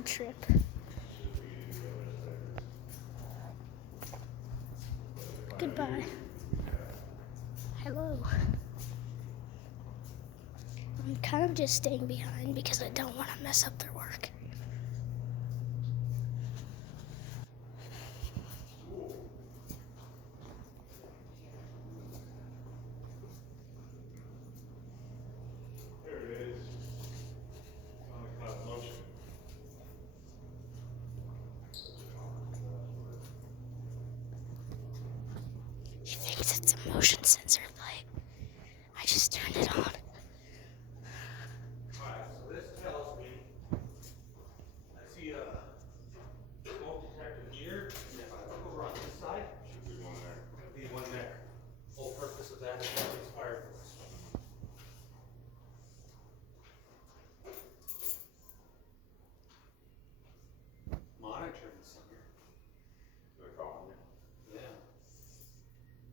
road trip. Goodbye. Hello. I'm kind of just staying behind because I don't want to mess up their work. There it is. On the cloud motion. She thinks it's a motion sensor light. I just turned it on. Alright, so this tells me I see a smoke detector here, and if I look over on this side, should be one there. There'll be one there. Whole purpose of that is that it's fire force. Monitoring somewhere. They're calling you. Yeah.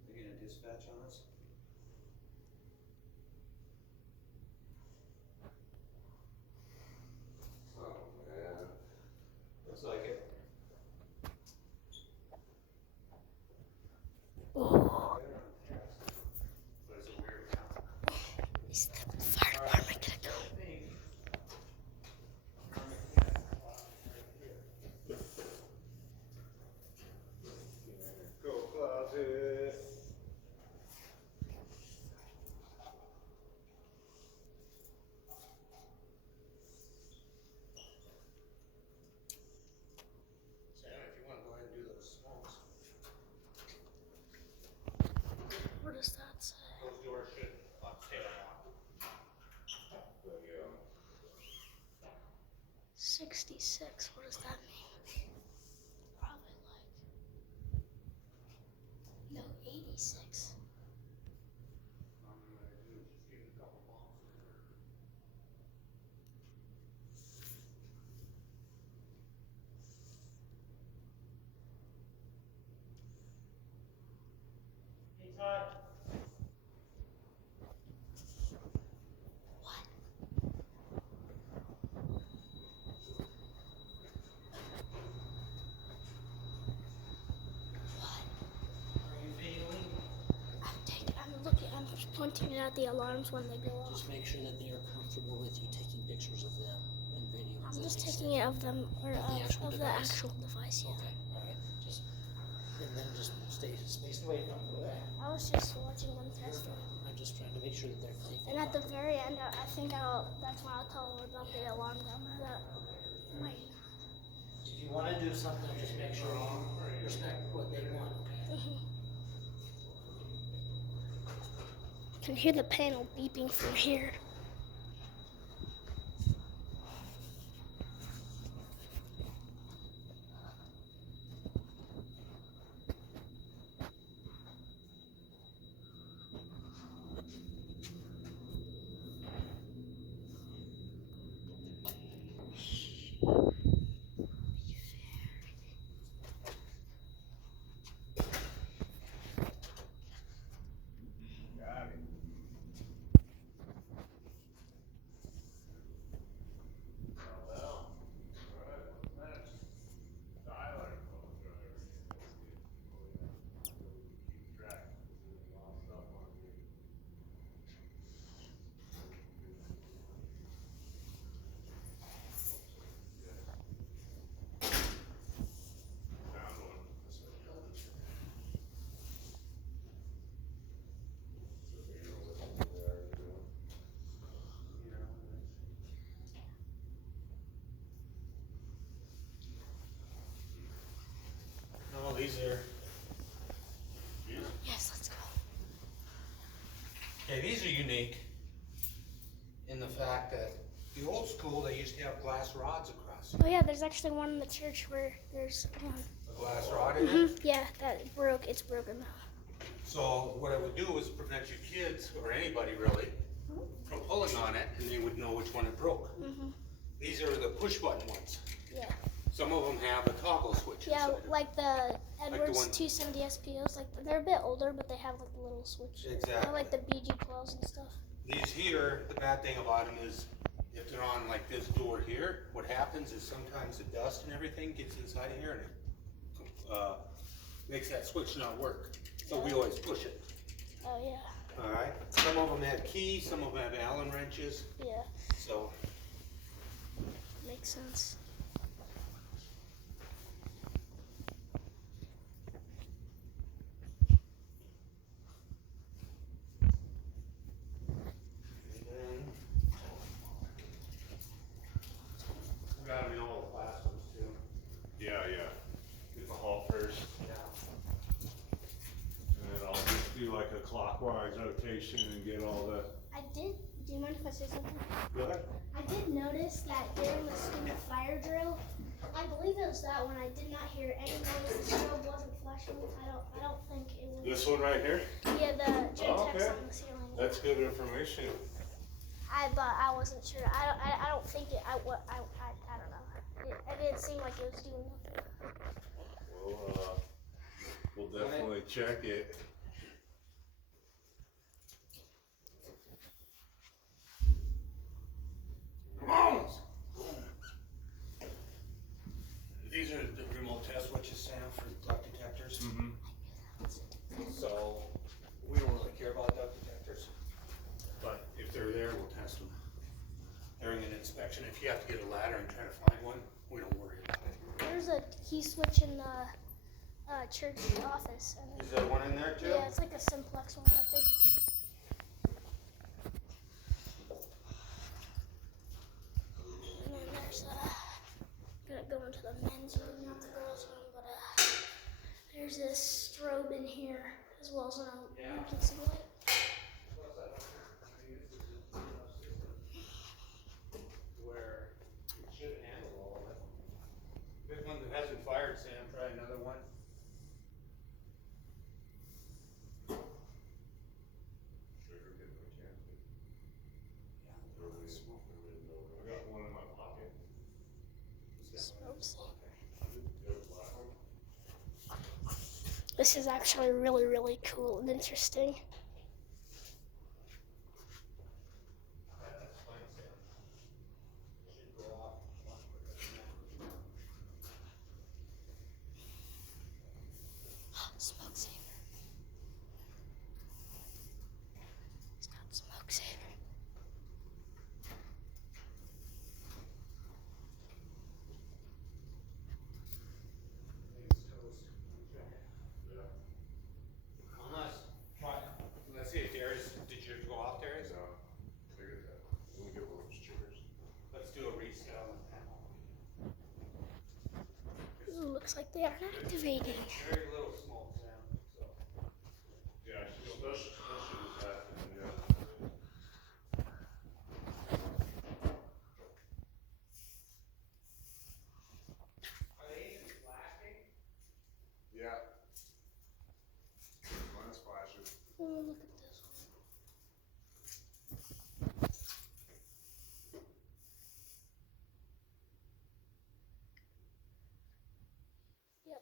They gonna dispatch on us? Oh, man. Looks like it. Oh, But it's a weird sound. is the fire department gonna go? Go closet. Sam, if you wanna go ahead and do those smokes, What does that say? those doors should stay unlocked. But, yeah. 66. What does that mean? Probably like. No, 86. I'm gonna do is just give it a couple bumps. Hey Todd. What? Are you feeling? I'm just pointing it at the alarms when they go off. Just make sure that they are comfortable with you taking pictures of them and video. I'm Does that just make taking it of them, or Of the actual of the device? actual device, yeah. Okay, alright, just, and then just stay spaced away from that. I was just watching them test it. I'm just trying to make sure that they're safe. And at the very end, I think that's when I'll tell them about the alarm gun. Wait. If you wanna do something, just make sure you respect what they want, okay? Can hear the panel beeping from here. Got it. Well, alright, what's next? Tyler. Keep track. There's a lot of stuff on here. Found one. That's what y'all did. So we know what they are doing. No, these are, Yes, let's go. okay, these are unique in the fact that the old school, they used to have glass rods across. Oh yeah, there's actually one in the church where there's one. A glass rod in it. Yeah, that broke. It's broken now. So what it would do is prevent your kids, or anybody really, from pulling on it, and they would know which one it broke. These are the push button ones. Yeah. Some of them have a toggle switch Yeah, inside. like the Edwards one- 270 SPOs. Like they're a bit older, but they have like the little switch. Exactly. Or like the BG12s and stuff. These here, the bad thing about them is if they're on like this door here, what happens is sometimes the dust and everything gets inside of here and it, makes that switch not work. So we always push it. Oh, yeah. Alright, some of them have keys, some of them have Allen wrenches, Yeah. so. Makes sense. And then, we got them in all the classrooms too. Yeah, yeah. Get the hall first, Yeah. and then I'll just do like a clockwise rotation and get all the. Do you mind if I say something? Go ahead. I did notice that during the student fire drill, I believe it was that one, I did not hear any noise. The strobe wasn't flashing. I don't think it was. This one right here? Yeah, the Oh, Gentex okay. on the ceiling. That's good information. But I wasn't sure. I don't think it. I don't know. It didn't seem like it was doing nothing. We'll definitely check it. These are the remote test switches, Sam, for duct detectors. Mm-hmm. So, we don't really care about duct detectors, but if they're there, we'll test them. During an inspection, if you have to get a ladder and try to find one, we don't worry about it. There's a key switch in the church office. Is there one in there too? Yeah, it's like a simplex one, I think. And then there's gonna go into the men's room, not the girls' room, but there's this strobe in here as well as an emergency light. Where it should handle all of it. This one that hasn't fired, Sam, try another one. Trigger hit my canopy. I got one in my pocket. Smoke saver. You have a black one? This is actually really, really cool and interesting. Yeah, that's fine, Sam. Should go off much quicker than that. Smoke saver. It's got smoke saver. It's toast. Yeah. Unless, try, let's see if Darius, did yours go off, Darius? No. Figured that. Let me get one of those triggers. Let's do a reset on the panel. Ooh, looks like they aren't activating. Very little smoke, Sam, so. Yeah, especially this happening, yeah. Are they even flashing? Yeah. Mine's flashing. Oh, look at this one. Yep.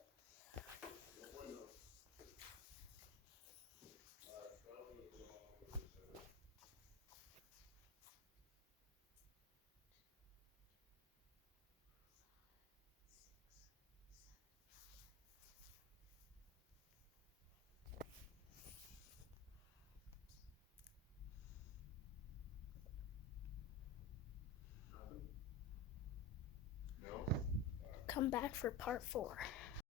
No? Come back for part 4.